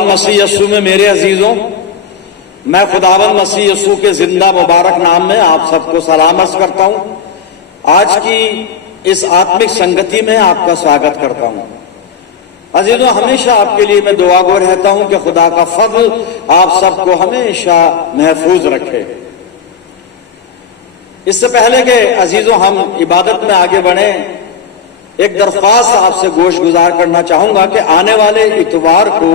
खुदावन मसीह यस्सू में मेरे अजीजों, मैं खुदावन मसीह यस्सू के जिंदा मुबारक नाम में आप सबको सलाम अर्ज करता हूं। आज की इस आत्मिक संगति में आपका स्वागत करता हूं। अजीजों, हमेशा आपके लिए मैं दुआगो रहता हूं कि खुदा का फजल आप सबको हमेशा महफूज रखे। इससे पहले कि अजीजों हम इबादत में आगे बढ़े, एक दरख्वास्त आपसे गोश गुजार करना चाहूंगा कि आने वाले इतवार को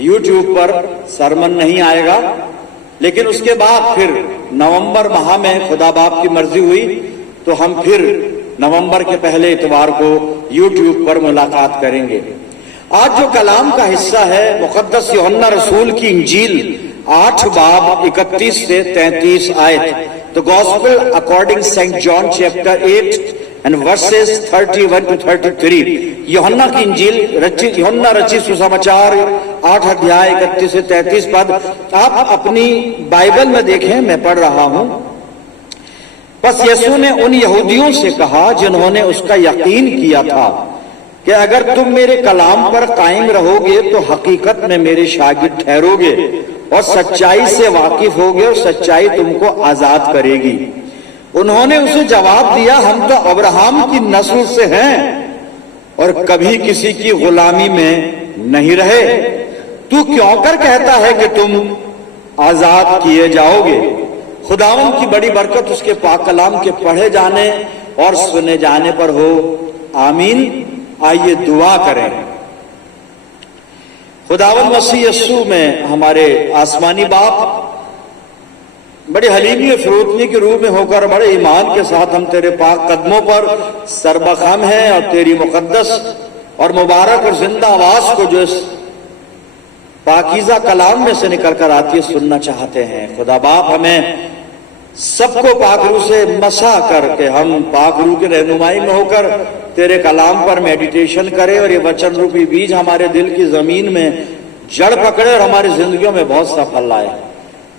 YouTube पर सरमन नहीं आएगा, लेकिन उसके बाद फिर नवंबर माह में खुदा बाप की मर्जी हुई तो हम फिर नवंबर के पहले इतवार को YouTube पर मुलाकात करेंगे। आज जो कलाम का हिस्सा है मुकद्दस यूहन्ना रसूल की इंजील 8 बाब 31 से 33 आयत, the gospel according Saint John chapter 8 and verses 31 to 33। यूहन्ना की इंजील यूहन्ना रचित सुसमाचार 8 अध्याय 31 से 33 पद आप अपनी बाइबल में देखें, मैं पढ़ रहा हूं। बस यीशु ने उन यहूदियों से कहा जिन्होंने उसका यकीन किया था कि अगर तुम मेरे कलाम पर कायम रहोगे तो हकीकत में मेरे शागिर्द ठहरोगे और सच्चाई से वाकिफ होगे और सच्चाई तुमको आजाद करेगी। उन्होंने उसे जवाब दिया, हम तो अब्राहम की नस्ल से हैं और कभी किसी की गुलामी में नहीं रहे। तू क्यों कर कहता है कि तुम आजाद किए जाओगे? खुदावंद की बड़ी बरकत उसके पाक कलाम के पढ़े जाने और सुने जाने पर हो, आमीन। आइए दुआ करें। खुदावंद मसीह यस्सू में हमारे आसमानी बाप, बड़ी हलीमी और फरोतनी के रूप में होकर बड़े ईमान के साथ हम तेरे पाक कदमों पर सरबखम हैं और तेरी मुकद्दस और मुबारक और जिंदा आवाज को जो इस पाकीज़ा कलाम में से निकल कर आती है सुनना चाहते हैं। खुदा बाप, हमें सबको पाकरू से मसा करके हम पाकरू के रहनुमाई में होकर तेरे कलाम पर मेडिटेशन करें और ये वचन रूपी बीज हमारे दिल की जमीन में जड़ पकड़े और हमारी जिंदगियों में बहुत सा फल लाए।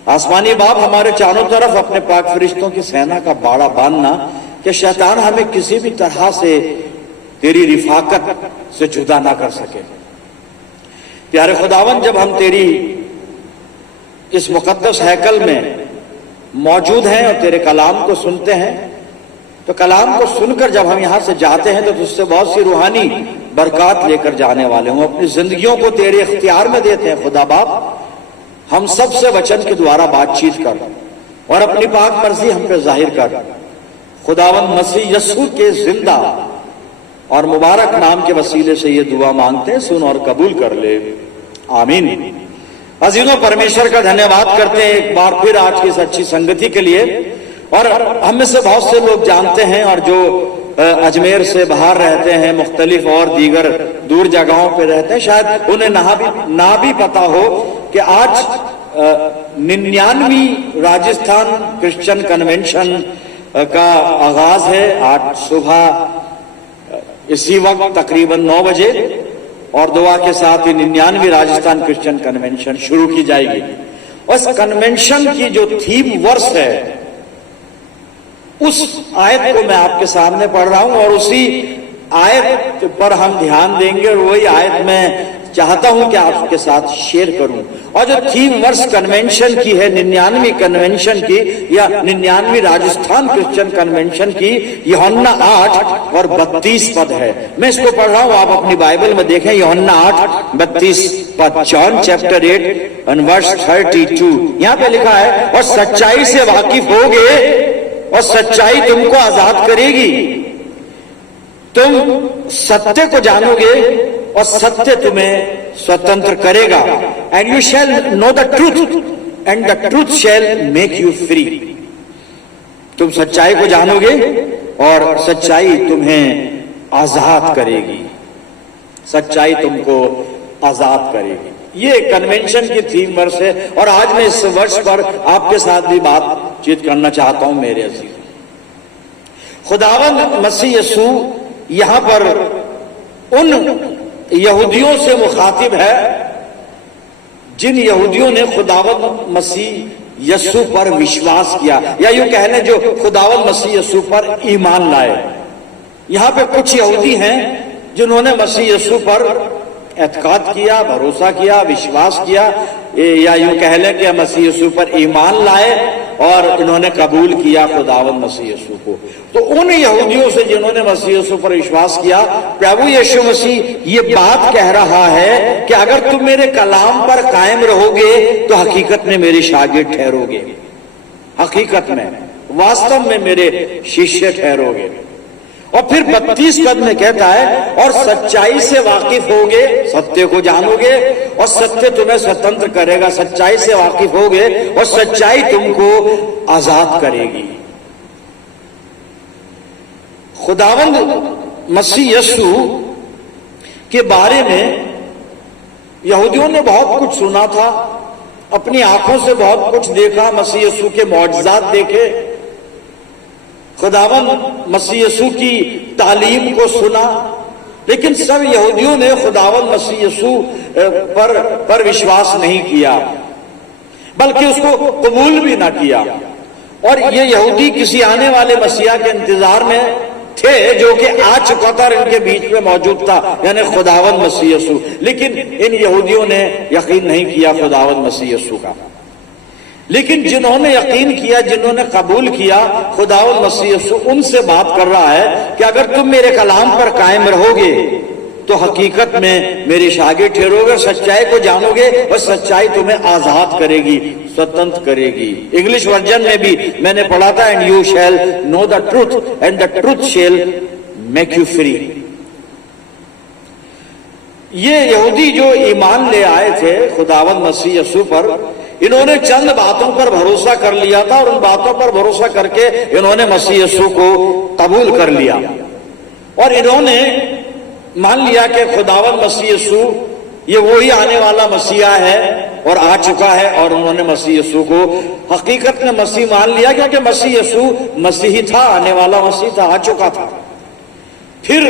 आसमानी बाप, हमारे चारों तरफ अपने पाक फरिश्तों की सेना का बाड़ा बांधना कि शैतान हमें किसी भी तरह से तेरी रिफाकत से जुदा ना कर सके। प्यारे खुदावन, जब हम तेरी इस मुकद्दस हैकल में मौजूद हैं और तेरे कलाम को सुनते हैं, तो कलाम को सुनकर जब हम यहां से जाते हैं तो तुझसे बहुत सी रूहानी बरकत लेकर जाने वाले हों। अपनी जिंदगियों को तेरे इख्तियार में देते हैं। खुदा बाप, हम सबसे वचन के द्वारा बातचीत कर और अपनी पाक मर्जी हम पे जाहिर कर। खुदावंद मसीह यस्सू के जिंदा और मुबारक नाम के वसीले से ये दुआ मांगते हैं, सुन और कबूल कर ले, आमीन। अजीजों, परमेश्वर का धन्यवाद करते हैं एक बार फिर आज की इस अच्छी संगति के लिए। और हम में से बहुत से लोग जानते हैं और जो अजमेर से बाहर रहते हैं, मुख्तलिफ और दीगर दूर जगहों पे रहते हैं, शायद उन्हें ना भी पता हो कि आज 99वीं राजस्थान क्रिश्चियन कन्वेंशन का आगाज है। आज सुबह इसी वक्त तकरीबन 9 बजे और दुआ के साथ ही 99वीं राजस्थान क्रिश्चियन कन्वेंशन शुरू की जाएगी। उस कन्वेंशन की जो थीम वर्ष है, उस आयत को मैं आपके सामने पढ़ रहा हूं और उसी आयत पर हम ध्यान देंगे और वही आयत मैं चाहता हूं कि आपके साथ शेयर करूं। और जो थीम वर्ष कन्वेंशन की है, 99वीं कन्वेंशन की या 99वीं राजस्थान क्रिश्चियन कन्वेंशन की, यूहन्ना 8 और 32 पद है। मैं इसको पढ़ रहा हूं, आप अपनी बाइबल में देखें। यूहन्ना 8 32 पद, जॉन चैप्टर 8 एंड वर्स 32। यहां पे लिखा है, और सच्चाई से वाकिफ होगे और सच्चाई तुमको आजाद करेगी। तुम सत्य को जानोगे और सत्य तुम्हें स्वतंत्र करेगा। And you shall know the truth and the truth shell make you free. तुम सच्चाई को जानोगे और सच्चाई तुम्हें आजाद करेगी। सच्चाई तुमको आजाद करेगी। ये कन्वेंशन की थीम वर्ष है और आज मैं इस वर्ष पर आपके साथ भी बातचीत करना चाहता हूं। मेरे अजीज, खुदावंद मसीह यस्सू यहां पर उन यहूदियों से मुखातिब है जिन यहूदियों ने खुदावंद मसीह यस्सू पर विश्वास किया, या यूं कह लें जो खुदावंद मसीह यस्सू पर ईमान लाए। यहां पे कुछ यहूदी हैं जिन्होंने मसीह यस्सू पर एतकाद किया, भरोसा किया, विश्वास किया, या यूं कह लें कि मसीह यीशु पर ईमान लाए और इन्होंने कबूल किया खुदावंद मसीह यीशु को। तो उन यहूदियों से जिन्होंने मसीह यीशु पर विश्वास किया, प्रभु यीशु मसीह ये बात कह रहा है कि अगर तुम मेरे कलाम पर कायम रहोगे तो हकीकत में मेरे शागिर्द ठहरोगे, हकीकत में वास्तव में मेरे शिष्य ठहरोगे। और फिर 32 पद में कहता है, और सच्चाई से वाकिफ होगे, सत्य को जानोगे और सत्य तुम्हें स्वतंत्र करेगा। सच्चाई से वाकिफ होगे और सच्चाई तुमको आजाद करेगी। खुदावंद मसीह यीशु के बारे में यहूदियों ने बहुत कुछ सुना था, अपनी आंखों से बहुत कुछ देखा, मसीह यीशु के मौजज़ात देखे, खुदावंद मसीह यीशु की तालीम को सुना, लेकिन सब यहूदियों ने खुदावंद मसीह यीशु पर विश्वास नहीं किया, बल्कि उसको कबूल भी ना किया। और ये यहूदी किसी आने वाले मसीहा के इंतजार में थे जो कि आ चुका था, इनके बीच में मौजूद था, यानी खुदावंद मसीह यीशु। लेकिन इन यहूदियों ने यकीन नहीं किया खुदावंद मसीह यीशु का। लेकिन जिन्होंने यकीन किया, जिन्होंने कबूल किया, खुदावंद मसीह यीशु उनसे बात कर रहा है कि अगर तुम मेरे कलाम पर कायम रहोगे तो हकीकत में मेरे शागिर्द ठहरोगे, सच्चाई को जानोगे और सच्चाई तुम्हें आजाद करेगी, स्वतंत्र करेगी। इंग्लिश वर्जन में भी मैंने पढ़ा था, and you shall know the truth and the truth shell make you free. ये यहूदी जो ईमान ले आए थे खुदावंद मसीह यीशु पर, इन्होंने चंद बातों पर भरोसा कर लिया था और उन बातों पर भरोसा करके इन्होंने मसीह यीशु को कबूल कर लिया और इन्होंने मान लिया कि खुदावंद मसीह यीशु ये वही आने वाला मसीहा है और आ चुका है। और उन्होंने मसीह यीशु को हकीकत में मसीह मान लिया, क्योंकि मसीह यीशु मसीही था, आने वाला मसीह था, आ चुका था। फिर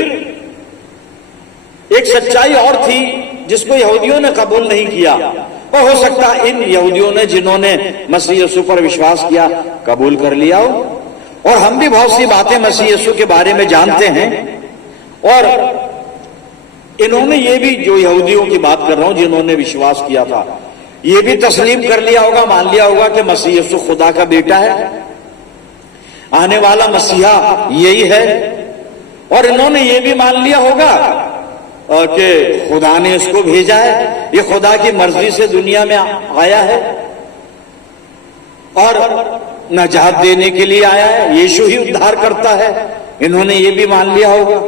एक सच्चाई और थी जिसको यहूदियों ने कबूल नहीं किया, और हो सकता इन यहूदियों ने जिन्होंने मसीह यीशु पर विश्वास किया कबूल कर लिया हो। और हम भी बहुत सी बातें मसीह यीशु के बारे में जानते हैं, और इन्होंने ये भी, जो यहूदियों की बात कर रहा हूं जिन्होंने विश्वास किया था, ये भी तस्लीम कर लिया होगा, मान लिया होगा कि मसीह यीशु खुदा का बेटा है, आने वाला मसीहा यही है। और इन्होंने ये भी मान लिया होगा कि खुदा ने इसको भेजा है, ये खुदा की मर्जी से दुनिया में आया है और नजात देने के लिए आया है, यीशु ही उद्धार करता है। इन्होंने ये भी मान लिया होगा।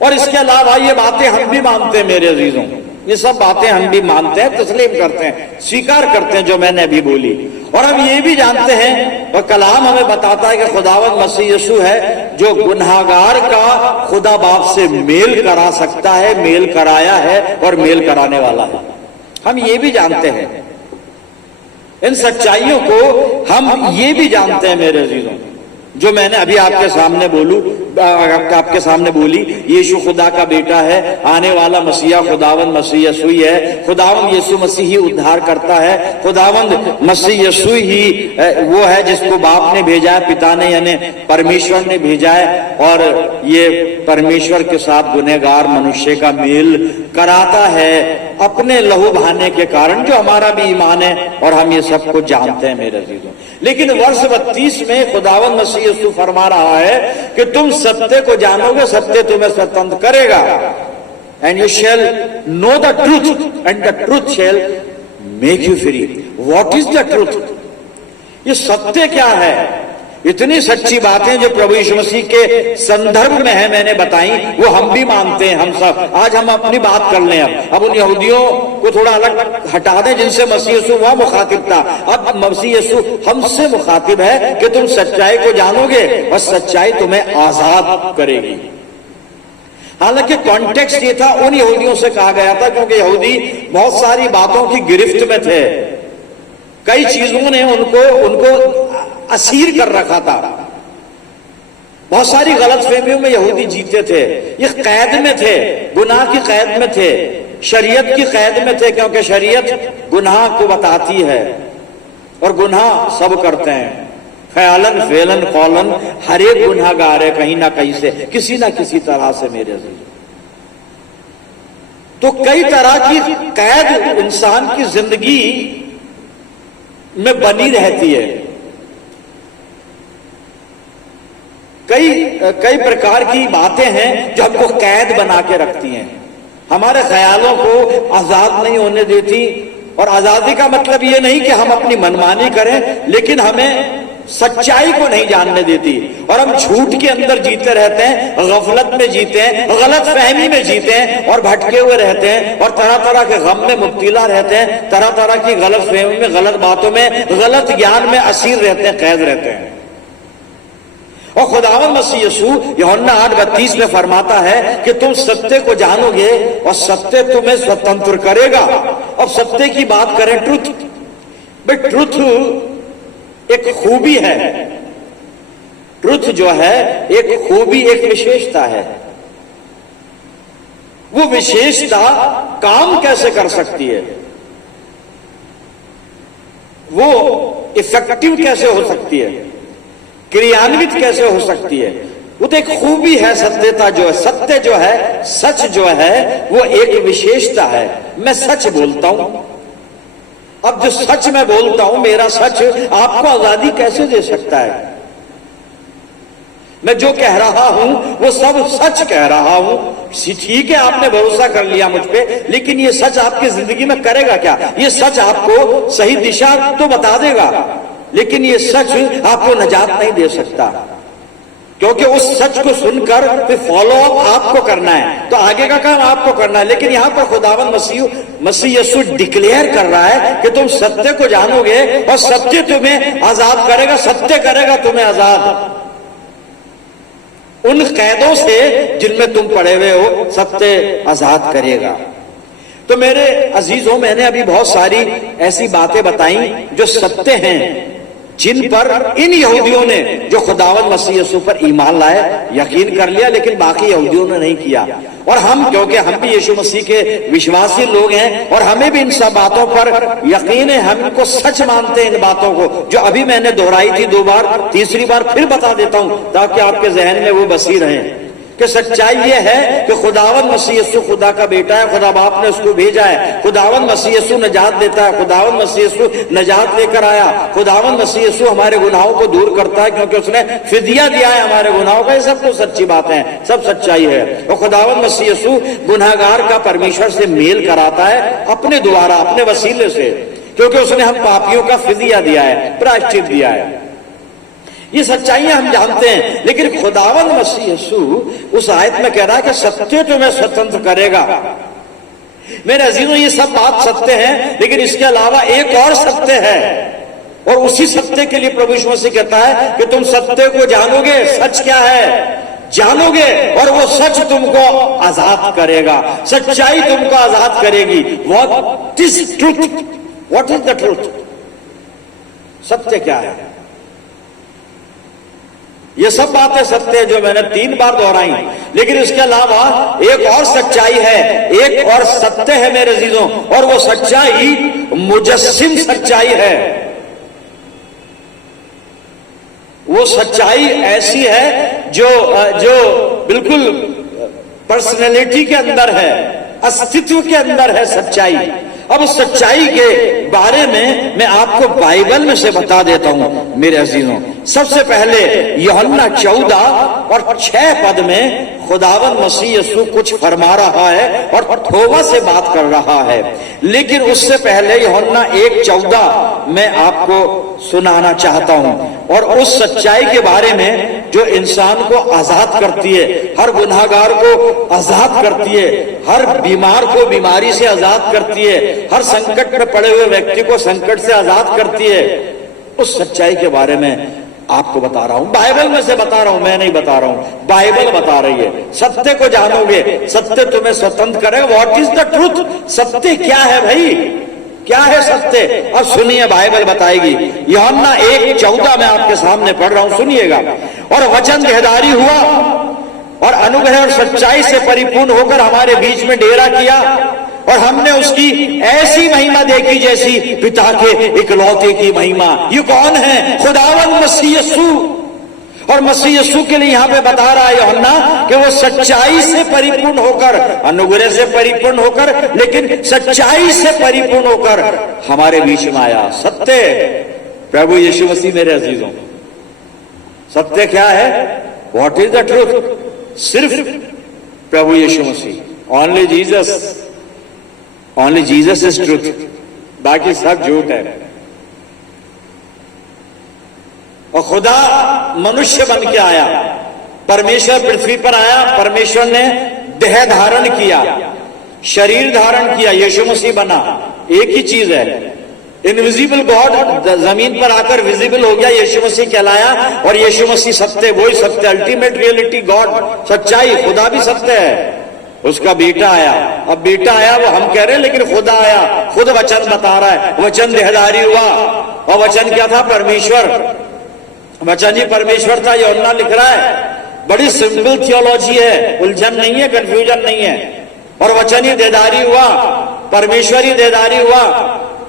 और इसके अलावा ये बातें हम भी मानते हैं मेरे अजीजों, ये सब बातें हम भी मानते हैं, तस्लीम करते हैं, स्वीकार करते हैं जो मैंने अभी बोली। और हम ये भी जानते हैं, और कलाम हमें बताता है कि खुदावंद मसीह यीशु है जो गुनहगार का खुदा बाप से मेल करा सकता है, मेल कराया है और मेल कराने वाला है। हम ये भी जानते हैं, इन सच्चाइयों को हम ये भी जानते हैं मेरे अजीजों, जो मैंने अभी आपके सामने बोली। यीशु खुदा का बेटा है, आने वाला मसीहा खुदावंद मसीह यीशु ही है, खुदावंद यीशु मसीह ही उद्धार करता है, खुदावंद मसीह यीशु ही वो है जिसको बाप ने भेजा है, पिता ने यानी परमेश्वर ने भेजा है, और ये परमेश्वर के साथ गुनहगार मनुष्य का मेल कराता है अपने लहू बहाने के कारण, जो हमारा भी ईमान है और हम ये सब कुछ जानते हैं मेरे अजीजों। लेकिन वर्ष 32 में खुदावंद मसीह यीशु फरमा रहा है कि तुम सत्य को जानोगे, सत्य तुम्हें स्वतंत्र करेगा। And you shall know the truth and the truth shell make you free. What is the truth? ये सत्य क्या है? इतनी सच्ची बातें जो प्रभु यीशु मसीह के संदर्भ में है मैंने बताई, वो हम भी मानते हैं, हम सब। आज हम अपनी बात कर लें, अब उन यहूदियों को थोड़ा अलग हटा दें जिनसे मसीह यीशु वह मुखातिब था। अब मसीह यीशु हमसे मुखातिब है कि तुम सच्चाई को जानोगे और सच्चाई तुम्हें आजाद करेगी। हालांकि कॉन्टेक्स्ट ये था, उन यहूदियों से कहा गया था क्योंकि यहूदी बहुत सारी बातों की गिरफ्त में थे, कई चीजों ने उनको असीर कर रखा था, बहुत सारी गलतफहमियों में यहूदी जीते थे, ये कैद में थे, गुनाह की कैद में थे, शरीयत की कैद में थे, क्योंकि शरीयत गुनाह को बताती है और गुनाह सब करते हैं, ख्यालन फेलन कौलन, हर एक गुनाहगार है कहीं ना कहीं से, किसी ना किसी तरह से मेरे अजीज। तो कई तरह की कैद इंसान की जिंदगी में बनी रहती है। कई प्रकार की बातें हैं जो हमको कैद बना के रखती हैं, हमारे ख्यालों को आजाद नहीं होने देती। और आजादी का मतलब ये नहीं कि हम अपनी मनमानी करें, लेकिन हमें सच्चाई को नहीं जानने देती और हम झूठ के अंदर जीते रहते हैं, गफलत में जीते हैं, गलत फहमी में जीते हैं और भटके हुए रहते हैं और तरह तरह के गम में मुब्तला रहते हैं, तरह तरह की गलत फहमी में, गलत बातों में, गलत ज्ञान में असीर रहते हैं, कैद रहते हैं। और खुदावंद मसीह यीशु यूहन्ना 8:32 में फरमाता है कि तुम सत्य को जानोगे और सत्य तुम्हें स्वतंत्र करेगा। अब सत्य की बात करें, ट्रुथ, बट ट्रुथ एक खूबी है। ट्रुथ जो है एक खूबी, एक विशेषता है। वो विशेषता काम कैसे कर सकती है, वो इफेक्टिव कैसे हो सकती है, क्रियान्वित कैसे हो सकती है, वो तो एक खूबी है। सत्यता जो है, सत्य जो है, सच जो है, वो एक विशेषता है। मैं सच बोलता हूं, अब जो सच मैं बोलता हूं, मेरा सच आपको आजादी कैसे दे सकता है? मैं जो कह रहा हूं वो सब सच कह रहा हूं। ठीक है, आपने भरोसा कर लिया मुझ पे, लेकिन ये सच आपकी जिंदगी में करेगा क्या? ये सच आपको सही दिशा तो बता देगा, लेकिन ये सच आपको नजात नहीं दे सकता, क्योंकि उस सच को सुनकर फिर फॉलो अप आपको करना है, तो आगे का काम आपको करना है। लेकिन यहां पर खुदावंद मसीह यीशु डिक्लेयर कर रहा है कि तुम सत्य को जानोगे और सत्य तुम्हें आजाद करेगा, सत्य करेगा तुम्हें आजाद उन कैदों से जिनमें तुम पड़े हुए हो, सत्य आजाद करेगा। तो मेरे अजीजों, मैंने अभी बहुत सारी ऐसी बातें बताई जो सत्य हैं, जिन पर इन यहूदियों ने जो खुदावंद मसीह यीशु पर ईमान लाए, यकीन कर लिया, लेकिन बाकी यहूदियों ने नहीं किया। और हम, क्योंकि हम भी यीशु मसीह के विश्वासी लोग हैं और हमें भी इन सब बातों पर यकीन है, हम इनको सच मानते हैं। इन बातों को जो अभी मैंने दोहराई थी 2 बार, तीसरी बार फिर बता देता हूं ताकि आपके जहन में वो बसी रहे कि सच्चाई ये है कि खुदावंद मसीह यीशु खुदा का बेटा है, खुदा बाप ने उसको भेजा है। खुदावंद मसीह यीशु नजात देता है, खुदावंद मसीह यीशु नजात लेकर आया। खुदावंद मसीह यीशु हमारे गुनाहों को दूर करता है, क्योंकि उसने फिदिया दिया है हमारे गुनाहों का। ये सब तो सच्ची बात है, सब सच्चाई है। और खुदावंद मसीह यीशु गुनहगार का परमेश्वर से मेल कराता है अपने द्वारा, अपने वसीले से, क्योंकि उसने हम पापियों का फिदिया दिया है, प्रायश्चित दिया है। ये सच्चाइयां हम जानते हैं, लेकिन खुदावंद मसीह यीशु उस आयत में कह रहा है कि सत्य तुम्हें स्वतंत्र करेगा। मेरे अजीजों, ये सब बात सत्य है, लेकिन इसके अलावा एक और सत्य है, और उसी सत्य के लिए प्रभु यीशु मसीह कहता है कि तुम सत्य को जानोगे। सच क्या है? जानोगे, और वो सच तुमको आजाद करेगा, सच्चाई तुमको आजाद करेगी। What is truth? What is the truth? सत्य क्या है? ये सब बातें सत्य है जो मैंने 3 बार दोहराई, लेकिन इसके अलावा एक और सच्चाई है, एक और सत्य है मेरे अजीजों, और वो सच्चाई मुजस्सिम सच्चाई है। वो सच्चाई ऐसी है जो बिल्कुल पर्सनैलिटी के अंदर है, अस्तित्व के अंदर है सच्चाई। अब उस सच्चाई के बारे में मैं आपको बाइबल में से बता देता हूं मेरे अजीजों। सबसे पहले यूहन्ना 14 और 6 पद में खुदावंद मसीह यीशु कुछ फरमा रहा है और थोमा से बात कर रहा है, लेकिन उससे पहले यूहन्ना 1:14 मैं आपको सुनाना चाहता हूं, और उस सच्चाई के बारे में जो इंसान को आजाद करती है, हर गुनहगार को आजाद करती है, हर बीमार को बीमारी से आजाद करती है, हर संकट में पड़े हुए व्यक्ति को संकट से आजाद करती है। उस सच्चाई के बारे में आपको बता रहा हूं, बाइबल में से बता रहा हूं, मैं नहीं बता रहा हूं, बाइबल बता रही है। सत्य को जानोगे, सत्य तुम्हें स्वतंत्र करेगा। What is the truth? सत्य क्या है भाई? क्या है सत्य? अब सुनिए, बाइबल बताएगी। यूहन्ना 1:14 में आपके सामने पढ़ रहा हूं, सुनिएगा। और वचन देहधारी हुआ और अनुग्रह और सच्चाई से परिपूर्ण होकर हमारे बीच में डेरा किया, और हमने उसकी ऐसी महिमा देखी जैसी पिता के इकलौते की महिमा। ये कौन है? खुदावंद मसीह यीशु। और मसीह यीशु के लिए यहां पे बता रहा है यूहन्ना कि वो सच्चाई से परिपूर्ण होकर, अनुग्रह से परिपूर्ण होकर, लेकिन सच्चाई से परिपूर्ण होकर हमारे बीच में आया। सत्य प्रभु यीशु मसीह। मेरे अजीजों, सत्य क्या है? What is the truth? सिर्फ प्रभु यीशु मसीह, only Jesus, only Jesus is truth, बाकी सब झूठ है। और खुदा मनुष्य बन के आया, परमेश्वर पृथ्वी पर आया, परमेश्वर ने देह धारण किया, शरीर धारण किया, यीशु मसीह बना। एक ही चीज है, इनविजिबल गॉड जमीन पर आकर विजिबल हो गया, यीशु मसीह कहलाया। और यीशु मसीह सत्य, वही सत्य, अल्टीमेट रियलिटी, गॉड, सच्चाई, खुदा भी सत्य है। उसका बेटा आया, अब बेटा आया वो हम कह रहे हैं, लेकिन खुदा आया, खुद वचन बता रहा है, वचन देहधारी हुआ। और वचन क्या था? परमेश्वर। वचन ही परमेश्वर था, यूहन्ना लिख रहा है। बड़ी सिंपल थियोलॉजी है, उलझन नहीं है, कंफ्यूजन नहीं है। और वचन ही देहधारी हुआ, परमेश्वर ही देहधारी हुआ,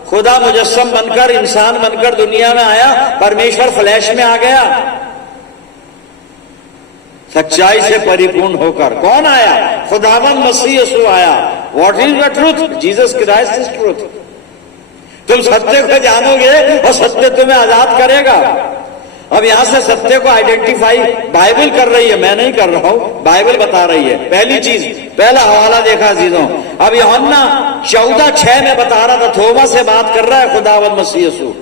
खुदा मुजस्सम बनकर, इंसान बनकर दुनिया में आया, परमेश्वर फ्लैश में आ गया, सच्चाई से परिपूर्ण होकर। कौन आया? खुदावंद मसीह यीशु आया। What is the truth? Jesus Christ is truth. तुम सत्य को जानोगे और सत्य तुम्हें आजाद करेगा। अब यहां से सत्य को आइडेंटिफाई बाइबल कर रही है, मैं नहीं कर रहा हूं, बाइबल बता रही है। पहली चीज, पहला हवाला देखा अजीजों। अब यूहन्ना 14:6 में बता रहा था, थोमा से बात कर रहा है खुदावंद मसीह यीशु,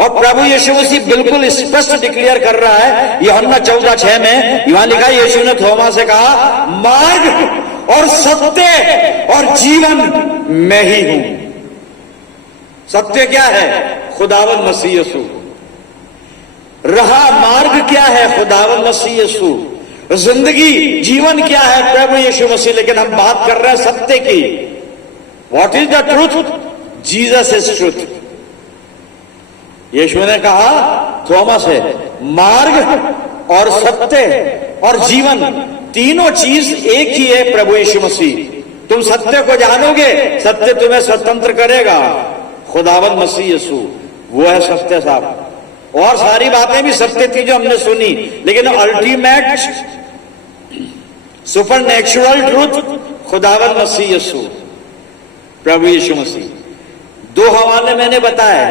और प्रभु यीशु मसीह बिल्कुल स्पष्ट डिक्लेयर कर रहा है यूहन्ना 14:6 में। यहां लिखा, यीशु ने थोमा से कहा, मार्ग और सत्य और जीवन मैं ही हूं। सत्य क्या है? खुदावंद मसीह यीशु। रहा मार्ग क्या है? खुदावंद मसीह यीशु। जिंदगी, जीवन क्या है? प्रभु यीशु मसीह। लेकिन हम बात कर रहे हैं सत्य की। What is the truth? Jesus is truth. यीशु ने कहा थोमा से, मार्ग और सत्य और जीवन, तीनों चीज एक ही है प्रभु यीशु मसीह। तुम सत्य को जानोगे, सत्य तुम्हें स्वतंत्र करेगा। खुदावंद मसीह यीशु वो है सत्य साहब। और सारी बातें भी सत्य थी जो हमने सुनी, लेकिन अल्टीमेट सुपरनैचुरल ट्रूथ खुदावंद मसीह यीशु, प्रभु यीशु मसीह। 2 हवाले मैंने बताए,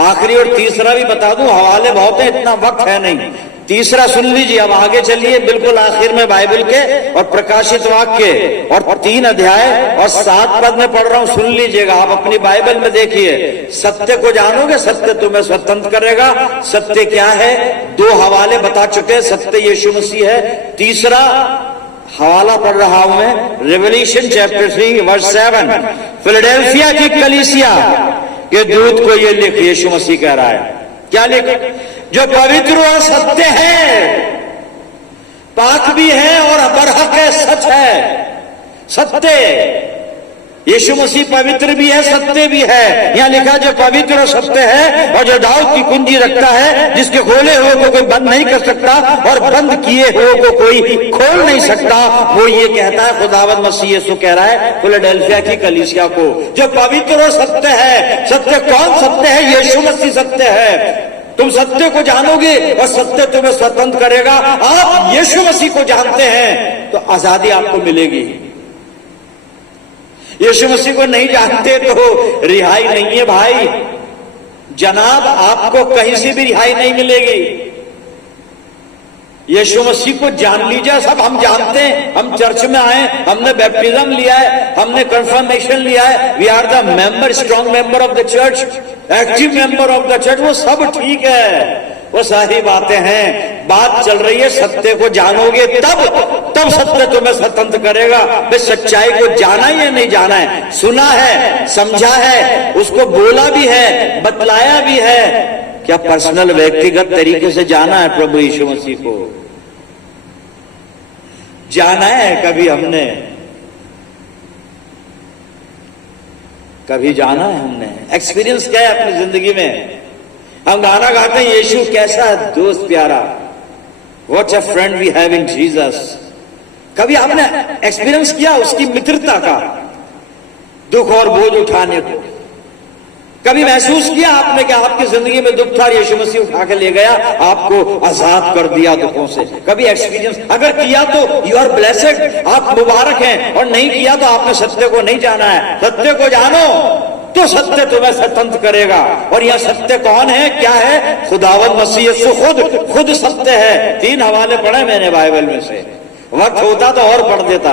आखिरी और तीसरा भी बता दूं, हवाले बहुत है, इतना वक्त है नहीं। तीसरा सुन लीजिए, अब आगे चलिए बिल्कुल आखिर में बाइबल के और प्रकाशित वाक्य और 3 अध्याय और 7 पद में पढ़ रहा हूं, सुन लीजिएगा। आप अपनी बाइबल में देखिए, सत्य को जानोगे, सत्य तुम्हें स्वतंत्र करेगा। सत्य क्या है? 2 हवाले बता चुके, सत्य यीशु मसीह है। तीसरा हवाला पढ़ रहा हूं मैं, रेवल्यूशन चैप्टर 3 वर्स 7, फिलाडेल्फिया की कलीसिया के दूत को ये लिख, यीशु मसीह कह रहा है। क्या लिख? जो पवित्र और सत्य है, पाक भी है और बरहक है, सच है, सत्य। यीशु मसीह पवित्र भी है, सत्य भी है। यहां लिखा, जो पवित्र और सत्य है और जो दाऊद की कुंजी रखता है, जिसके खोले हुए को कोई बंद नहीं कर सकता और बंद किए हुए को कोई खोल नहीं सकता, वो ये कहता है, खुदावंद मसीह यीशु कह रहा है फिलाडेल्फिया की कलीसिया को, जो पवित्र और सत्य है। सत्य कौन सत्य है? यीशु मसीह सत्य है। तुम सत्य को जानोगे और सत्य तुम्हें स्वतंत्र करेगा। आप यीशु मसीह को जानते हैं तो आजादी आपको मिलेगी। यीशु मसीह को नहीं जानते तो रिहाई नहीं है भाई जनाब, आपको कहीं से भी रिहाई नहीं मिलेगी। यीशु मसीह को जान लीजिए। सब हम जानते हैं, हम चर्च में आए, हमने बैप्टिज्म लिया है, हमने कंफर्मेशन लिया है, we are the member, strong member of the church, active member of the church, वो सब ठीक है, वो सारी बातें हैं। बात चल रही है सत्य को जानोगे तब सत्य तुम्हें स्वतंत्र करेगा। वे सच्चाई को जाना ही नहीं जाना है, सुना है, समझा है, उसको बोला भी है, बतलाया भी है। क्या पर्सनल व्यक्तिगत तरीके से जाना है प्रभु यीशु मसीह को? जाना है कभी हमने? कभी जाना है हमने? एक्सपीरियंस क्या है अपनी जिंदगी में? हम गाना गाते हैं, यीशु कैसा दोस्त प्यारा, what a friend we have in Jesus. कभी आपने एक्सपीरियंस किया उसकी मित्रता का, दुख और बोझ उठाने को? कभी महसूस किया आपने कि आपकी जिंदगी में दुख था, यीशु मसीह उठा के ले गया, आपको आजाद कर दिया दुखों से? कभी एक्सपीरियंस अगर किया तो यू आर ब्लेसेड, आप मुबारक हैं, और नहीं किया तो आपने सत्य को नहीं जाना है। सत्य को जानो तो सत्य तुम्हें स्वतंत्र करेगा। और यह सत्य कौन है, क्या है? खुदावंद मसीह यीशु खुद सत्य है। 3 हवाले पढ़े मैंने बाइबल में से, वक्त होता तो और पढ़ देता,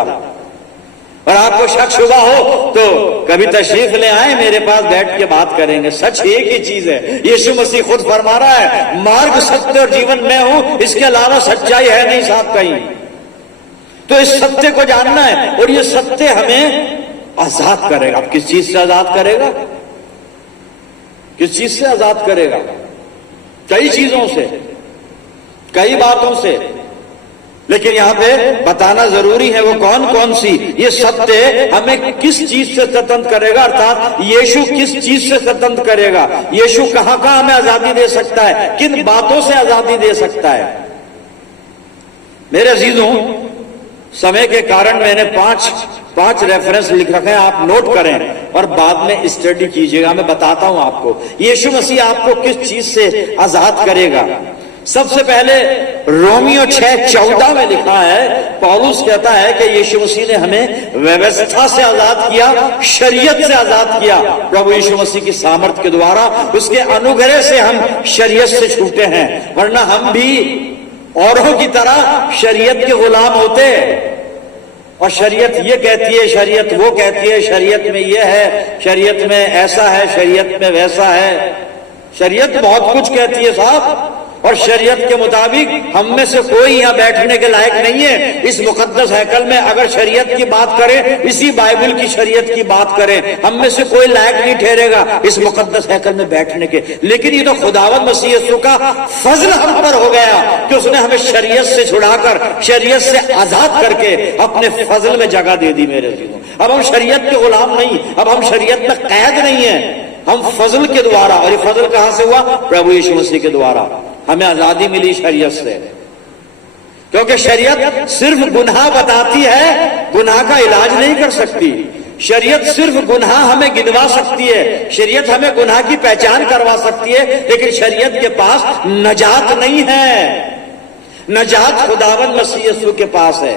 और आपको शक शुबा हो तो कभी तशरीफ ले आए, मेरे पास बैठ के बात करेंगे। सच एक ही चीज है, यीशु मसीह खुद फरमा रहा है, मार्ग सत्य और जीवन मैं हूं, इसके अलावा सच्चाई है नहीं साहब कहीं। तो इस सत्य को जानना है, और ये सत्य हमें आजाद करेगा। अब किस चीज से आजाद करेगा? किस चीज से आजाद करेगा? कई चीजों से, कई बातों से, लेकिन यहां पे बताना जरूरी है वो कौन कौन सी। ये सत्य हमें किस चीज से स्वतंत्र करेगा, अर्थात यीशु किस चीज से स्वतंत्र करेगा। यीशु कहां कहां हमें आजादी दे सकता है, किन बातों से आजादी दे सकता है। मेरे अजीजों, समय के कारण मैंने पांच रेफरेंस लिख रखे हैं, आप नोट करें और बाद में स्टडी कीजिएगा। मैं बताता हूं आपको यीशु मसीह आपको किस चीज से आजाद करेगा। सबसे पहले रोमियो 6:14 में लिखा है, पौलुस कहता है कि यीशु मसीह ने हमें व्यवस्था से आजाद किया, शरीयत से आजाद किया। प्रभु यीशु मसीह की सामर्थ्य के द्वारा, उसके अनुग्रह से हम शरीयत से छूटे हैं, वरना हम भी औरों की तरह शरीयत के गुलाम होते। और शरीयत ये कहती है, शरीयत वो कहती है, शरीयत में ये है, शरीयत में ऐसा है, शरीयत में वैसा है। शरीयत बहुत कुछ कहती है साहब, और शरीयत के मुताबिक हम में से कोई यहां बैठने के लायक नहीं है। इस मुकद्दस हैकल में अगर शरीयत की बात करें, इसी बाइबल की शरीयत की बात करें, हम में से कोई लायक नहीं ठहरेगा इस मुकद्दस हैकल में बैठने के। लेकिन ये तो खुदावंद मसीह यीशु का फजल हम पर हो गया कि उसने हमें शरीयत से छुड़ाकर, शरीयत से आजाद करके अपने फजल में जगह दे दी। मेरे जीवन अब हम शरीयत के गुलाम नहीं, अब हम शरीयत में कैद नहीं है, हम फजल के द्वारा। और ये फजल कहां से हुआ? प्रभु यीशु मसीह के द्वारा हमें आजादी मिली शरीयत से। क्योंकि शरीयत सिर्फ गुनाह बताती है, गुनाह का इलाज नहीं कर सकती। शरीयत सिर्फ गुनाह हमें गिनवा सकती है, शरीयत हमें गुनाह की पहचान करवा सकती है, लेकिन शरीयत के पास नजात नहीं है। नजात खुदावंद मसीह यीशु के पास है।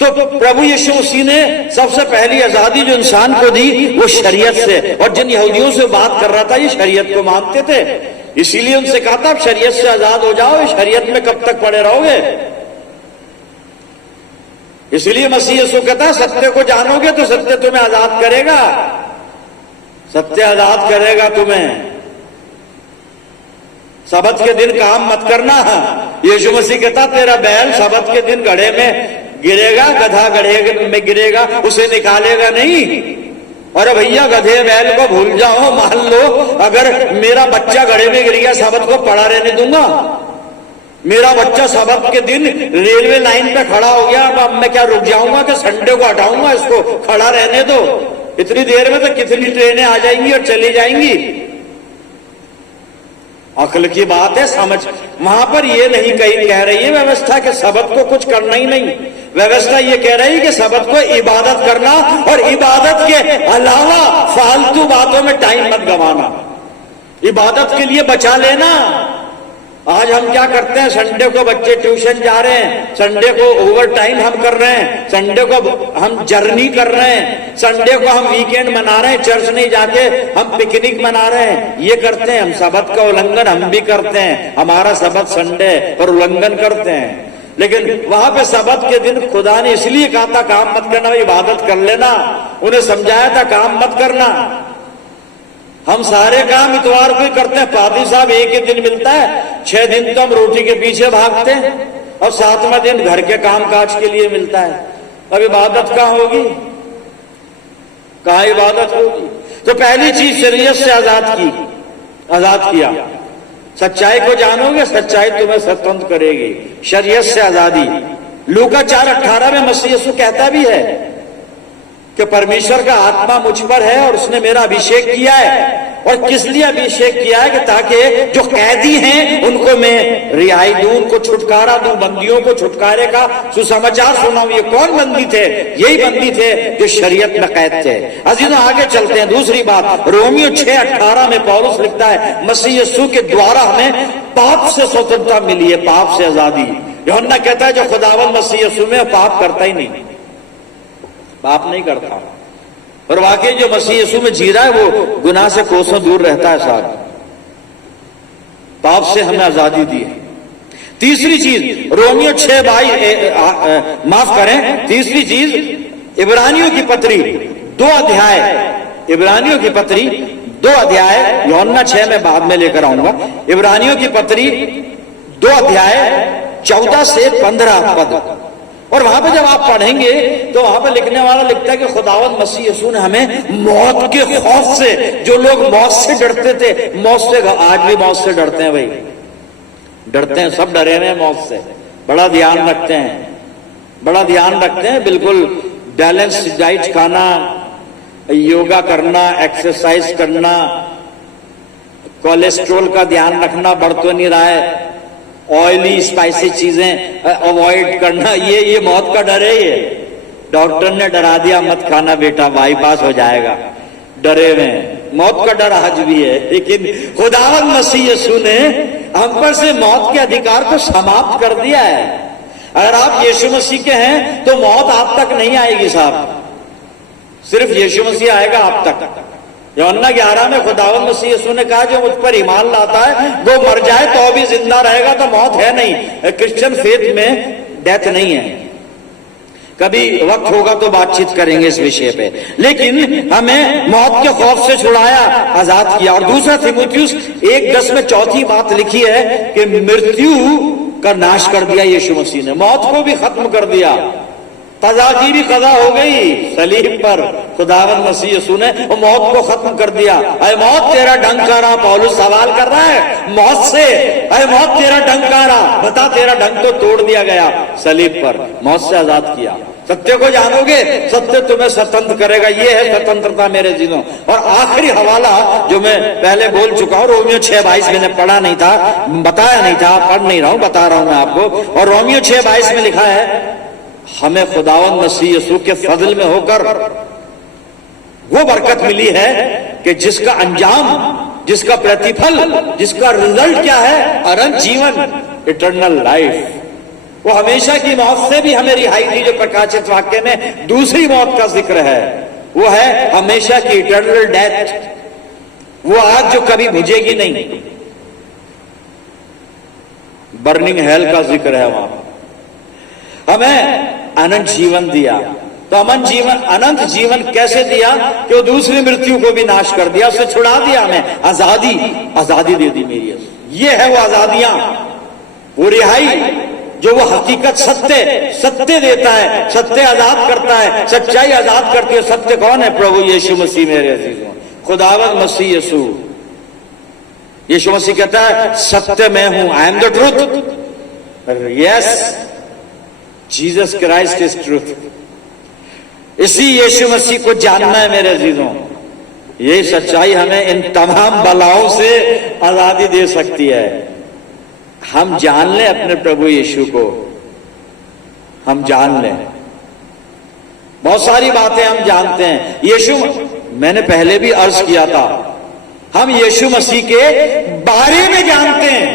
तो प्रभु यीशु मसीह ने सबसे पहली आजादी जो इंसान को दी वो शरीयत से। और जिन यहूदियों से बात कर रहा था, ये शरीयत को मानते थे, इसीलिए उनसे कहा था शरीयत से आजाद हो जाओ, शरीयत में कब तक पड़े रहोगे। इसलिए मसीह यीशु कहता है सत्य को जानोगे तो सत्य तुम्हें आजाद करेगा, सत्य आजाद करेगा तुम्हें। सबत के दिन काम मत करना। यीशु मसीह कहता तेरा बैल सबत के दिन गड्ढे में गिरेगा, गधा गड्ढे में गिरेगा, उसे निकालेगा नहीं। अरे भैया गधे बैल को भूल जाओ, मान लो अगर मेरा बच्चा गड्ढे में गिर गया, सबत को पड़ा रहने दूंगा? मेरा बच्चा सबत के दिन रेलवे लाइन पे खड़ा हो गया, अब मैं क्या रुक जाऊंगा कि संडे को हटाऊंगा इसको, खड़ा रहने दो? इतनी देर में तो कितनी ट्रेनें आ जाएंगी और चली जाएंगी। अक्ल की बात है, समझ। वहां पर ये नहीं कह रही है व्यवस्था के सबत को कुछ करना ही नहीं। व्यवस्था ये कह रही है कि सबत को इबादत करना, और इबादत के अलावा फालतू बातों में टाइम मत गंवाना, इबादत के लिए बचा लेना। आज हम क्या करते हैं, संडे को बच्चे ट्यूशन जा रहे हैं, संडे को ओवर टाइम हम कर रहे हैं, संडे को हम जर्नी कर रहे हैं, संडे को हम वीकेंड मना रहे हैं, चर्च नहीं जाके हम पिकनिक मना रहे हैं। ये करते हैं हम, सबत का उल्लंघन हम भी करते हैं। हमारा सबत संडे पर उल्लंघन करते हैं, लेकिन वहां पे सबत के दिन खुदा ने इसलिए कहा था काम मत करना, इबादत कर लेना। उन्हें समझाया था काम मत करना। हम सारे काम इतवार को ही करते हैं। पादी साहब एक ही दिन मिलता है, 6 दिन तो हम रोटी के पीछे भागते हैं, और 7वां दिन घर के काम काज के लिए मिलता है। अब इबादत कहाँ होगी, कहाँ इबादत होगी? तो पहली चीज शरीयत से आजाद किया। सच्चाई को जानोगे, सच्चाई तुम्हें स्वतंत्र करेगी। शरीयत से आजादी लूका 4:18 में मसीह यीशु कहता भी है, कि परमेश्वर का आत्मा मुझ पर है और उसने मेरा अभिषेक किया है। और किस लिए अभिषेक किया है? कि ताकि जो कैदी हैं उनको मैं रिहाई दूं, उनको छुटकारा दूं, बंदियों को छुटकारे का सुसमाचार सुनाऊं। ये कौन बंदी थे? यही बंदी थे जो शरीयत में कैद थे। अजीजों, आगे चलते हैं। दूसरी बात, रोमियो 6:18 में पौलुस लिखता है, मसीह यीशु के द्वारा हमें पाप से स्वतंत्रता मिली है, पाप से आजादी। यूहन्ना कहता है जो खुदावंद मसीह यीशु में पाप करता ही नहीं, पाप नहीं करता। और वाकई जो मसीह यीशु में जी रहा है वो गुनाह से कोसों दूर रहता है साहब। पाप से हमें आजादी दी है। तीसरी चीज, रोमियो 6:22 माफ करें, तीसरी चीज इब्रानियों की पत्री 2 अध्याय, इब्रानियों की पत्री 2 अध्याय, यूहन्ना 6 में बाद में लेकर आऊंगा। इब्रानियों की पत्री 2 अध्याय 14 से 15 पद। और वहां पे जब आप पढ़ेंगे तो वहां पे लिखने वाला लिखता है कि खुदावंद मसीह यीशु ने हमें मौत के खौफ से, जो लोग मौत से डरते थे, मौत से, आज भी मौत से डरते हैं भाई, डरते हैं, सब डरे हुए हैं मौत से। बड़ा ध्यान रखते हैं, बड़ा ध्यान रखते हैं। बिल्कुल बैलेंस डाइट खाना, योगा करना, एक्सरसाइज करना, कोलेस्ट्रोल का ध्यान रखना, बढ़ तो नहीं रहा है, ऑयली स्पाइसी चीजें अवॉइड करना, ये मौत का डर है। ये डॉक्टर ने डरा दिया, मत खाना बेटा, बाईपास हो जाएगा, डरे में। मौत का डर आज भी है, लेकिन खुदावंद मसीह यीशु ने हम पर से मौत के अधिकार को समाप्त कर दिया है। अगर आप यीशु मसीह के हैं तो मौत आप तक नहीं आएगी साहब, सिर्फ यीशु मसीह आएगा आप तक। यूहन्ना 11 में खुदावंद मसीह यीशु ने कहा जो मुझ पर ईमान लाता है वो मर जाए तो भी जिंदा रहेगा, तो मौत है नहीं। क्रिश्चियन फेथ में डेथ नहीं है। कभी वक्त होगा तो बातचीत करेंगे इस विषय पे, लेकिन हमें मौत के खौफ से छुड़ाया, आजाद किया। और दूसरा तीमुथियुस 1:10 में चौथी बात लिखी है कि मृत्यु का नाश कर दिया यीशु मसीह ने, मौत को भी खत्म कर दिया। कज़ा की भी कज़ा हो गई सलीब पर, खुदावंद मसीह यीशु ने मौत को खत्म कर दिया। अरे मौत तेरा डंकारा, पौलुस सवाल कर रहा है मौत से, अरे मौत तेरा डंकारा, बता तेरा डंक तो तोड़ दिया गया सलीब पर, मौत से आजाद किया। सत्य को जानोगे, सत्य तुम्हें स्वतंत्र करेगा, ये है स्वतंत्रता मेरे जीनों। और आखिरी हवाला जो मैं पहले बोल चुका हूं, रोमियो 6:22 मैंने पढ़ा नहीं था, बताया नहीं था, पढ़ नहीं रहा हूं, बता रहा हूं मैं आपको। और रोमियो 6:22 में लिखा है हमें खुदावंद मसीह यीशु के फजल में होकर वो बरकत मिली है कि जिसका अंजाम, जिसका प्रतिफल, जिसका रिजल्ट क्या है? अनंत जीवन, इटर्नल लाइफ। वो हमेशा की मौत से भी हमें रिहाई दी, जो प्रकाशित वाक्य में दूसरी मौत का जिक्र है, वो है हमेशा की इटर्नल डेथ, वो आग जो कभी बुझेगी नहीं, बर्निंग हेल का जिक्र है वहां। हमें अनंत जीवन दिया। तो अनंत जीवन कैसे दिया? कि वो दूसरी मृत्यु को भी नाश कर दिया, उससे छुड़ा दिया, हमें आजादी दे दी मेरी। ये है वो आजादियां, वो रिहाई जो वो हकीकत सत्य देता है, सत्य आजाद करता है, सच्चाई आजाद करती है। सत्य कौन है? प्रभु यीशु मसीह मेरे अजीजों, खुदावंद मसीह यीशु। यीशु मसीह कहता है सत्य मैं हूं, I am the truth. Yes, Jesus Christ is truth. इसी यीशु मसीह को जानना है मेरे अजीजों। ये सच्चाई हमें इन तमाम बलाओं से आजादी दे सकती है। हम जान लें अपने प्रभु यीशु को, हम जान लें। बहुत सारी बातें हम जानते हैं। यीशु, मैंने पहले भी अर्ज किया था, हम यीशु मसीह के बारे में जानते हैं,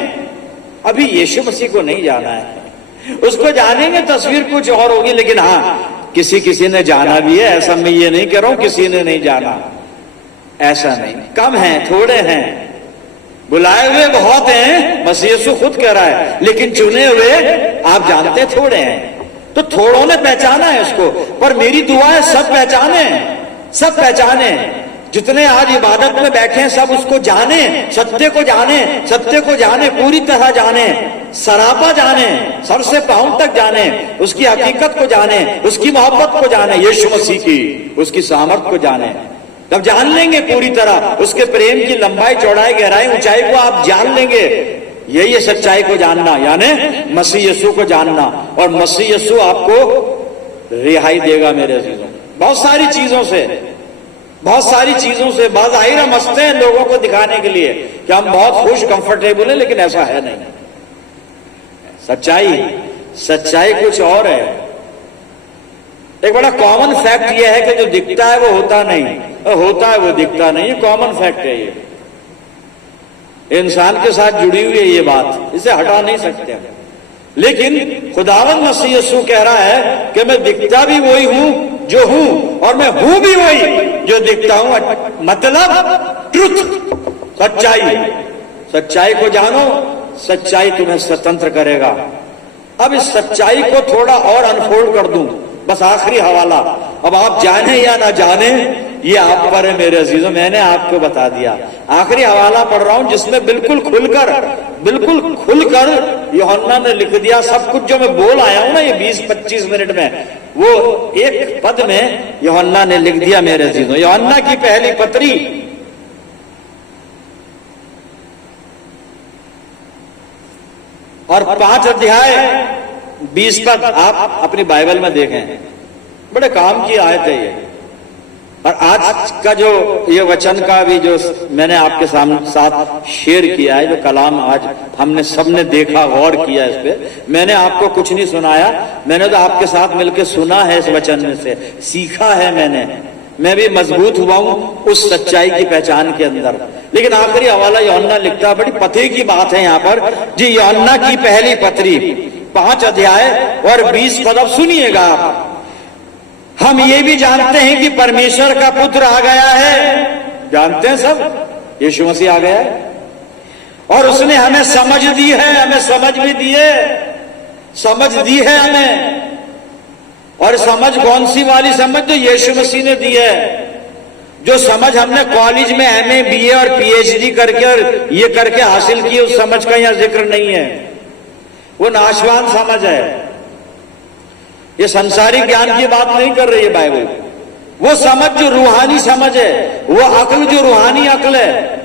अभी यीशु मसीह को नहीं जाना है। उसको जानेंगे तस्वीर कुछ और होगी, लेकिन हाँ किसी ने जाना भी है, ऐसा मैं ये नहीं कह रहा हूं किसी ने नहीं जाना, ऐसा नहीं। कम है, थोड़े हैं, बुलाए हुए बहुत हैं, मसीह यीशु खुद कह रहा है, लेकिन चुने हुए आप जानते थोड़े हैं। तो थोड़ों ने पहचाना है उसको, पर मेरी दुआ है सब पहचाने, सब पहचाने। जितने आज इबादत में बैठे हैं सब उसको जाने, सत्य को जाने, सत्य को जाने, पूरी तरह जाने, सरापा जाने, सर से पांव तक जाने, उसकी हकीकत को जाने, उसकी मोहब्बत को जाने, यीशु मसीह की उसकी सामर्थ को जाने। तब जान लेंगे पूरी तरह उसके प्रेम की लंबाई, चौड़ाई, गहराई, ऊंचाई को आप जान लेंगे। यही है सच्चाई को जानना, यानी मसीह यीशु को जानना। और मसीह यीशु आपको रिहाई देगा मेरे अजीजों, बहुत सारी चीजों से, बहुत सारी चीजों से बाज़ाहिर हम हंसते हैं लोगों को दिखाने के लिए कि हम बहुत खुश कंफर्टेबल हैं, लेकिन ऐसा है नहीं। सच्चाई कुछ और है। एक बड़ा कॉमन फैक्ट यह है कि जो दिखता है वो होता नहीं, और होता है वो दिखता नहीं। ये कॉमन फैक्ट है, ये इंसान के साथ जुड़ी हुई है ये बात, इसे हटा नहीं सकते। लेकिन खुदावंद मसीह यीशु कह रहा है कि मैं दिखता भी वही हूं जो हूं, और मैं हूं भी वही जो दिखता हूं। मतलब ट्रुथ, सच्चाई को जानो, सच्चाई तुम्हें स्वतंत्र करेगा। अब इस सच्चाई को थोड़ा और अनफोल्ड कर दूं, बस आखिरी हवाला। अब आप जाने या ना जाने ये आप पर है मेरे अजीजों, मैंने आपको बता दिया। आखिरी हवाला पढ़ रहा हूं जिसमें बिल्कुल खुलकर यूहन्ना ने लिख दिया सब कुछ। जो मैं बोल आया हूं ना ये 20-25 मिनट में, वो एक पद में यूहन्ना ने लिख दिया मेरे अजीजों। यूहन्ना की पहली पत्री और 5 अध्याय 20 पद आप अपनी बाइबल में देखें, बड़े काम की आयत है ये। और आज का जो ये वचन का भी जो मैंने आपके साथ शेयर किया है, जो कलाम आज हमने सबने देखा, गौर किया इस पे, मैंने आपको कुछ नहीं सुनाया, मैंने तो आपके साथ मिलकर सुना है, इस वचन में से सीखा है मैं भी मजबूत हुआ हूं उस सच्चाई की पहचान के अंदर। लेकिन आखिरी हवाला यूहन्ना लिखता, बड़ी पते की बात है यहाँ पर जी। यूहन्ना की पहली पत्री 5 अध्याय और 20 पद, अब सुनिएगा आप। हम ये भी जानते हैं कि परमेश्वर का पुत्र आ गया है, जानते हैं सब, यीशु मसीह आ गया है, और उसने हमें समझ दी है, हमें समझ भी दी है, समझ दी है हमें। और समझ कौन सी वाली समझ? जो यीशु मसीह ने दी है। जो समझ हमने कॉलेज में MA BA और PhD करके और ये करके हासिल की, उस समझ का यहां जिक्र नहीं है। वो नाशवान समझ है। ये संसारिक ज्ञान की बात नहीं कर रही है बाइबल। वो समझ जो रूहानी समझ है, वो अक्ल जो रूहानी अक्ल है,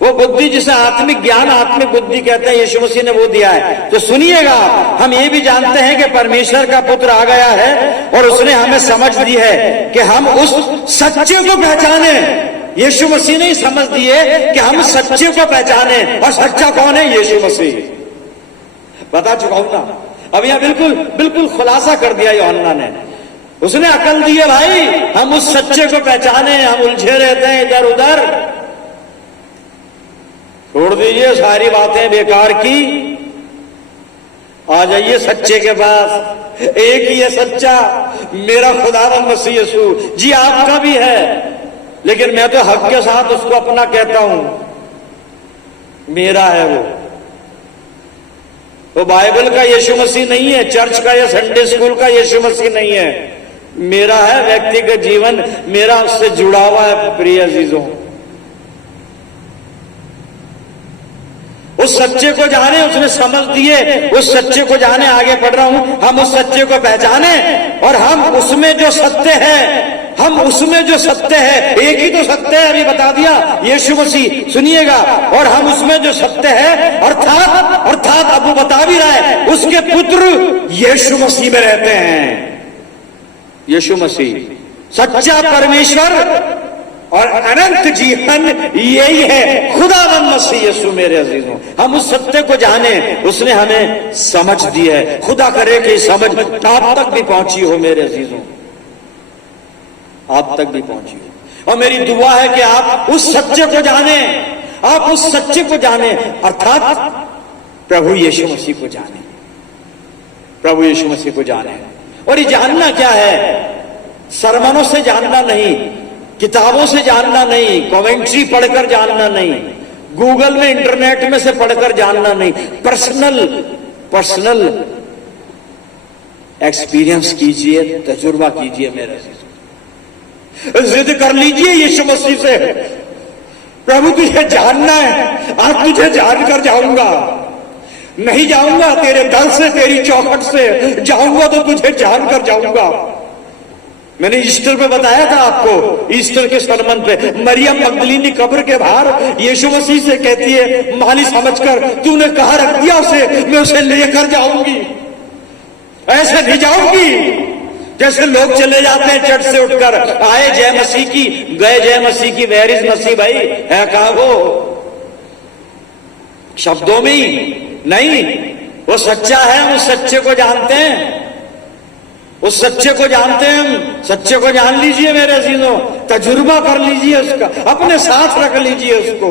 वो बुद्धि जिसे आत्मिक ज्ञान, आत्मिक बुद्धि कहते हैं, यीशु मसीह ने वो दिया है। तो सुनिएगा, हम ये भी जानते हैं कि परमेश्वर का पुत्र आ गया है और उसने हमें समझ दी है कि हम उस सच्चे को पहचाने। यीशु मसीह ने समझ दी है कि हम सच्चे को पहचाने, और सच्चा कौन है? यीशु मसीह। बता चुका हूं ना, अब यह बिल्कुल खुलासा कर दिया यूहन्ना ने। उसने अकल दी है भाई, हम उस सच्चे को पहचाने। हम उलझे रहते हैं इधर उधर, छोड़ दीजिए सारी बातें बेकार की, आ जाइए सच्चे के पास। एक ही है सच्चा, मेरा खुदावंद मसीह यीशु जी। आपका भी है, लेकिन मैं तो हक के साथ उसको अपना कहता हूं, मेरा है वो बाइबल का यीशु मसीह नहीं है, चर्च का या संडे स्कूल का यीशु मसीह नहीं है, मेरा है। व्यक्तिगत जीवन मेरा उससे जुड़ा हुआ है। प्रिय अजीजों, उस सच्चे को जाने, उसने समझ दिए, उस सच्चे को जाने। आगे पढ़ रहा हूं, हम उस सच्चे को पहचाने और हम उसमें जो सत्य है, हम उसमें जो सत्य है, एक ही तो सत्य है, अभी बता दिया, यीशु मसीह। सुनिएगा, और हम उसमें जो सत्य है, अर्थात अब वो बता भी रहा है, उसके पुत्र यीशु मसीह में रहते हैं। यीशु मसीह सच्चा परमेश्वर और अनंत जीवन यही है खुदावंद मसीह यीशु। मेरे अजीजों, हम उस सत्य को जाने, उसने हमें समझ दी है। खुदा करे कि समझ आप तक भी पहुंची हो मेरे अजीजों, आप तक भी पहुंची हो। और मेरी दुआ है कि आप उस सच्चे को जाने, आप उस सच्चे को जाने, अर्थात प्रभु यीशु मसीह को जाने, प्रभु यीशु मसीह को जाने। और ये जानना क्या है? सरमनों से जानना नहीं, किताबों से जानना नहीं, कमेंट्री पढ़कर जानना नहीं, गूगल में इंटरनेट में से पढ़कर जानना नहीं। पर्सनल एक्सपीरियंस कीजिए, तजुर्बा कीजिए मेरे अजीजों। जिद कर लीजिए यीशु मसीह से, प्रभु तुझे जानना है, आज तुझे जानकर जाऊंगा। नहीं जाऊंगा तेरे दल से, तेरी चौखट से जाऊंगा तो तुझे जानकर जाऊंगा। मैंने ईस्टर पे बताया था आपको, ईस्टर के सरमन पे, मरियम मगदलीनी कब्र के बाहर यीशु मसीह से कहती है, माली समझकर तूने कहा रख दिया उसे, मैं उसे लेकर जाऊंगी। ऐसे नहीं जाऊंगी जैसे लोग चले जाते हैं चट से उठकर, आए जय मसीह की, गए जय मसीह की, वेयर इज मसीह भाई, है कहां वो? शब्दों में ही नहीं, वो सच्चा है, हम उस सच्चे को जानते हैं, उस सच्चे को जानते हैं हम। सच्चे को जान लीजिए मेरे अजीजों, तजुर्बा कर लीजिए उसका, अपने साथ रख लीजिए उसको।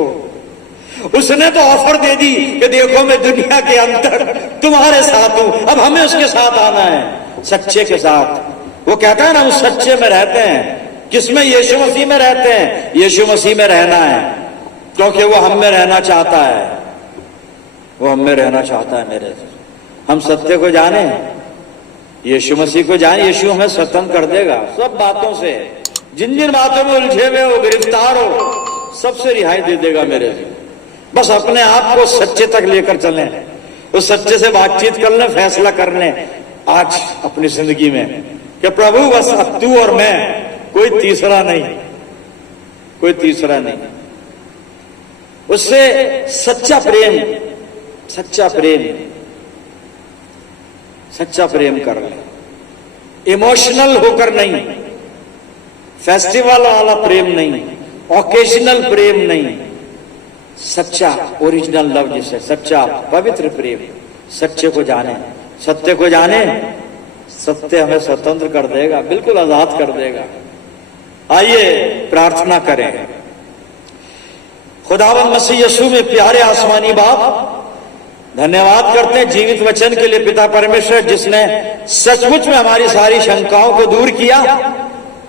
उसने तो ऑफर दे दी कि देखो मैं दुनिया के अंदर तुम्हारे साथ हूं, अब हमें उसके साथ आना है, सच्चे के साथ। वो कहता है ना, उस सच्चे में रहते हैं। किसमें? यीशु मसीह में रहते हैं। यीशु मसीह में रहना है, क्योंकि वो हम में रहना चाहता है, वो हम में रहना चाहता है मेरे। हम सत्य को जाने, यीशु मसीह को जाने, यीशु हमें स्वतंत्र कर देगा सब बातों से, जिन जिन बातों में उलझे हुए हो, गिरफ्तार हो, सबसे रिहाई दे देगा मेरे। बस अपने आप को सच्चे तक लेकर चलें, उस सच्चे से बातचीत कर लें, फैसला कर लें आज अपनी जिंदगी में कि प्रभु बस अब तू और मैं, कोई तीसरा नहीं, कोई तीसरा नहीं। उससे सच्चा प्रेम, सच्चा प्रेम, सच्चा प्रेम कर ले, इमोशनल होकर नहीं, फेस्टिवल वाला प्रेम नहीं, ओकेजनल प्रेम नहीं, सच्चा ओरिजिनल लव, जिसे सच्चा पवित्र प्रेम। सच्चे को जाने, सत्य को जाने, सत्य हमें स्वतंत्र कर देगा, बिल्कुल आजाद कर देगा। आइए प्रार्थना करें। खुदावंद मसीह यीशु में प्यारे आसमानी बाप, धन्यवाद करते हैं जीवित वचन के लिए पिता परमेश्वर, जिसने सचमुच में हमारी सारी शंकाओं को दूर किया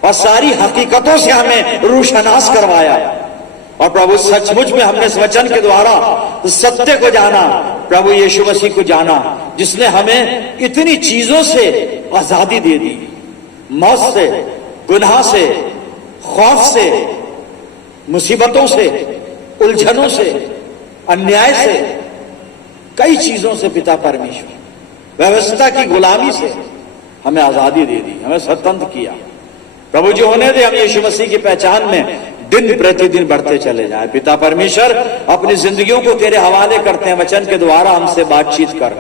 और सारी हकीकतों से हमें रूशनास करवाया। और प्रभु सचमुच में हमने इस वचन के द्वारा सत्य को जाना, प्रभु यीशु मसीह को जाना, जिसने हमें इतनी चीजों से आजादी दे दी, मौत से, गुनाह से, खौफ से, मुसीबतों से, उलझनों से, अन्याय से, कई चीजों से पिता परमेश्वर, व्यवस्था की गुलामी से हमें आजादी दे दी, हमें स्वतंत्र किया। प्रभु जी होने दे हम यीशु मसीह की पहचान में दिन प्रतिदिन बढ़ते चले जाएं। पिता परमेश्वर, अपनी जिंदगियों को तेरे हवाले करते हैं, वचन के द्वारा हमसे बातचीत कर।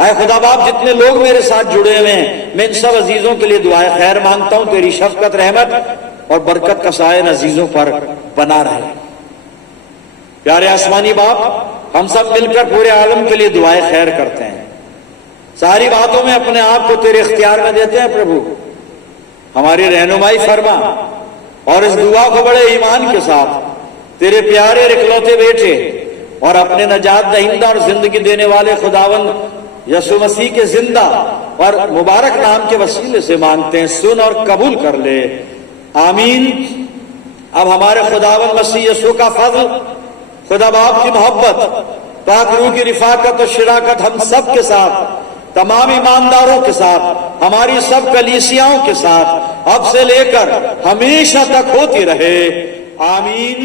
आए खुदा बाप, जितने लोग मेरे साथ जुड़े हुए हैं, मैं इन सब अजीजों के लिए दुआएं खैर मांगता हूं। तेरी शफकत, रहमत और बरकत का साया इन अजीजों पर बना रहे। प्यारे आसमानी बाप, हम सब मिलकर पूरे आलम के लिए दुआएं खैर करते हैं, सारी बातों में अपने आप को तेरे इख्तियार में देते हैं। प्रभु हमारी रहनुमाई फरमा और इस दुआ को बड़े ईमान के साथ तेरे प्यारे इकलौते बेटे और अपने नजात दहिंदा और जिंदगी देने वाले खुदावंद यीशु मसीह के जिंदा और मुबारक नाम के वसीले से मांगते हैं, सुन और कबूल कर ले, आमीन। अब हमारे खुदावंद मसीह यीशु का फजल, खुदा बाप की मोहब्बत, पाक रूह की रिफाकत और शिराकत हम सब के साथ, तमाम ईमानदारों के साथ, हमारी सब कलीसियाओं के साथ अब से लेकर हमेशा तक होती रहे, आमीन।